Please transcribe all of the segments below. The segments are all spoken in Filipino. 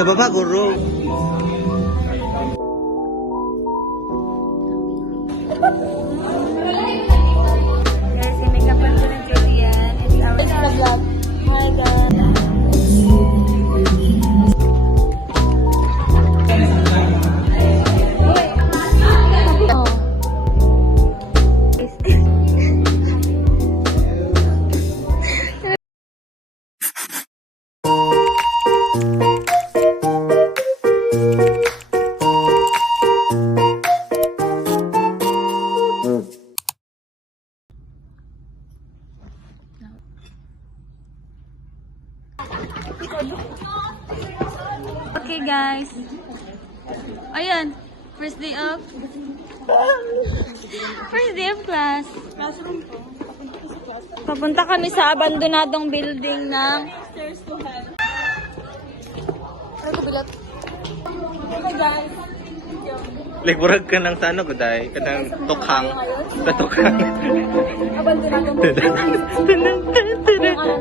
Sa baba, guro. Guys, sinikapan ko ng Julian. It's our vlog. Hi guys. Okay guys. Ayan. First day of class. Classroom po. Papunta kami sa abandonadong building ng Stairs to Hell. Ano kabilat? Okay guys. Like, burag ka ng sano, guday. Kadang tukhang. Sa tukhang. Abandonadong building. Yung ano na ito.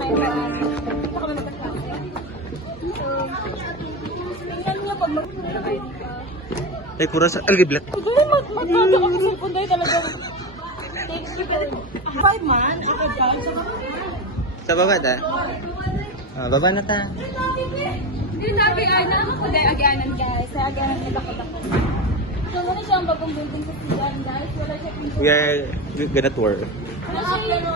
Like, pura sa algiblat. Kaya magkada ako sa punday talaga. Five man, okay ba? Sa baba, da. Baba na ta. Hindi sabi ay na ako kundi agyanan guys. Sa agyanan nila ko dako. So, ano siya ang bagong building sa Sigan guys? Wala siya kung We are gonna tour. wala siya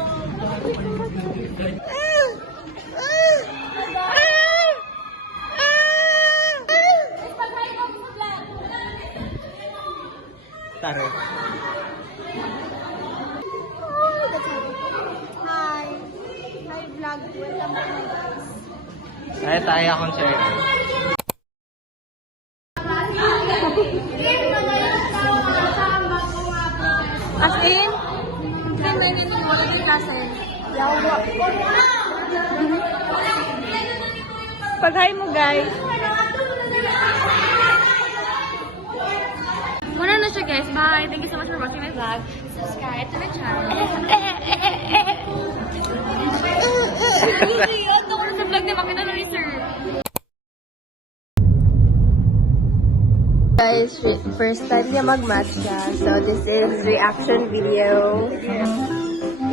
Taro. Hi! Hi vlog! Welcome to my guys. Ay, tayo akong share. As in, hindi mo yun yung quality kasi. Yawa. Pag-hi mo guys. Muna na siya guys. Bye! Thank you so much for watching my vlog. Subscribe to my channel. Ito ko na sa vlog na makita na ni sir. Guys, first time niya mag-match siya. So, this is reaction video.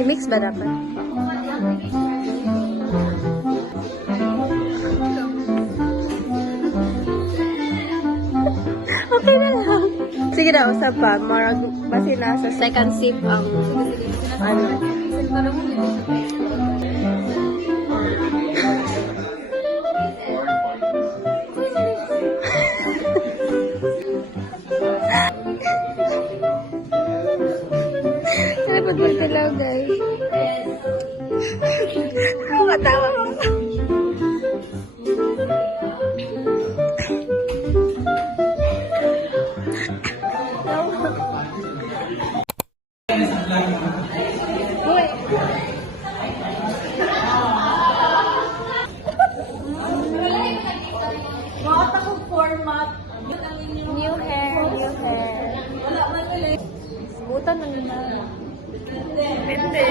I-mix ba dapat? Okay na lang. Sige na, usap pa. Marag, basi na sa second sip ang ano. Dapat magdalaw, guys. Matawa ko. New hair. Wala man ulit. Butan na nila. Hindi.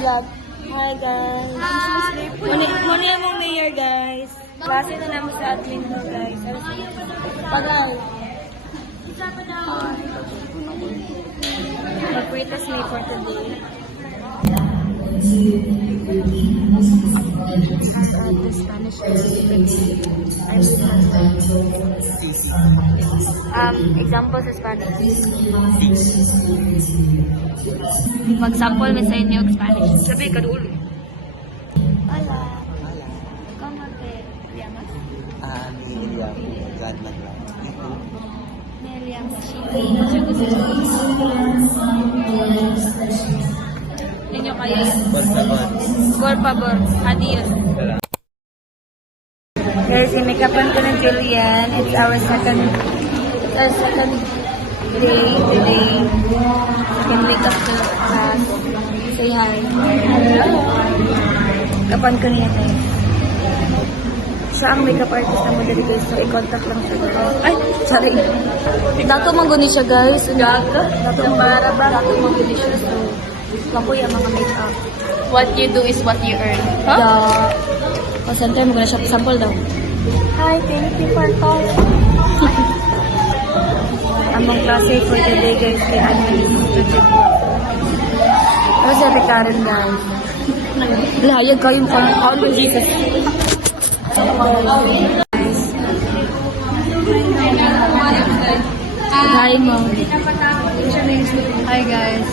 Vlog. Hi guys. Muna mong mayor guys. Base na naman sa admin mo guys. Tagal. Mag-greatest me for today. The Spanish example sa Spanish. Mag-sample mo sa inyo Spanish. Sabi ka dulo. Hola. ¿Cómo te llamas? Lilian. God na lang. Me llamo Chile. Mucho gusto. Ninyo kayo. Por favor. Adios. Guys, sinikapan ko ng Julian. It's our second day today. Second week of the class. Say hi. Kapan ko niya tayo. Siya ang makeup artist na model guys. So, i-contact lang siya. Ay, sorry. Dato mangguni siya guys. Dato? Dato maraba. Dato mangguni siya. So, Kapoy ang mga makeup. What you do is what you earn. Huh? The call center mo na siya sample daw. Hi, thank you for calling. Among klase for today guys, kay administrative. Ano siya Karen guys? Lahayag kayong call with Jesus. Hi, Mom. Hi guys. Hi guys.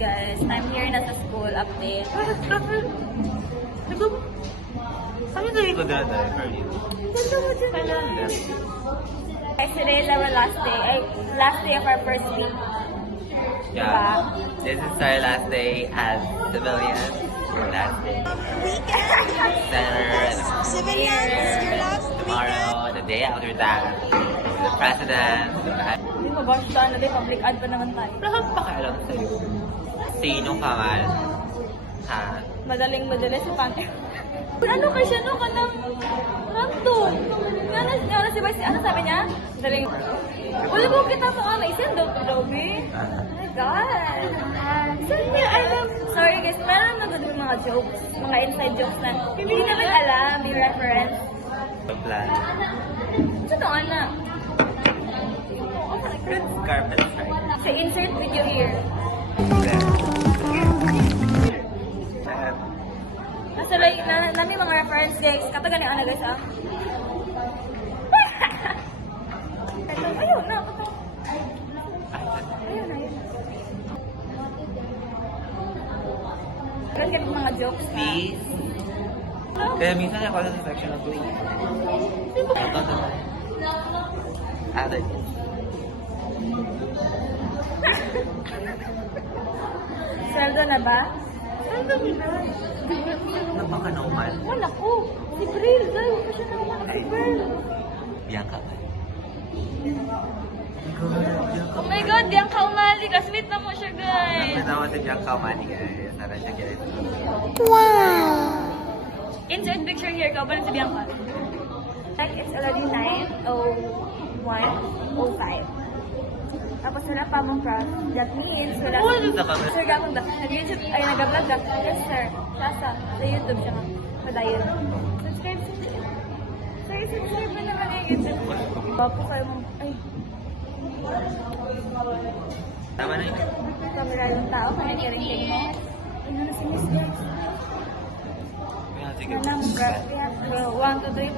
Guys, I'm here na sa school update. Ko dada, for you. Guys, today is our last day. Last day of our first week. Yeah. This is our last day as civilians. Last day. Civilians, your last Tomorrow, the day after that, the president, the Hindi mo ba siya na public ad pa naman tayo? lahat pakialam sa'yo. Sino ka man? Ha? Madaling sa panty. Ano ka siya no? Kanang random. Nga si Vice, ano sabi niya? Madaling. Wala mo kita sa ano. Isang daw to daw, be. Oh my God. Sorry guys, meron na doon mga jokes. Mga inside jokes na. Hindi naman alam, may reference. The plan. Sa to, ana. Red carpet right? Sa insert video here. Nasa like, nami mga reference guys. Kataga ni Ana guys ah. Ayun na. Ayun na. Ganyan ka mga jokes na. Please. Kaya minsan ako sa section of please. Added. Sweldo na ba? Napaka-normal. Wala ko. Si Bril, dahil ko siya naman. Si Bril. Bianca ba? Oh my God, diyan ka umali. Kasmit na mo siya guys. Kasama si Bianca Mani guys. Sana siya guys. Insert picture here. Ikaw ba na si Bianca? Like, it's already 9:01:05. Tapos wala pa mong craft. That means wala Sir Gapong da. Nag-YouTube, ay nag-vlog da. Yes sir. Sasa. Sa YouTube siya nga. Padayon. Subscribe sa Sir, subscribe mo naman yung YouTube. Bapo kayo mong, ay. Tama na yun. Kamera yung tao. Kanya-ring-ring mo. Ay, na si Miss guys. Sige. Nanang craft yan. 1, 2, 3.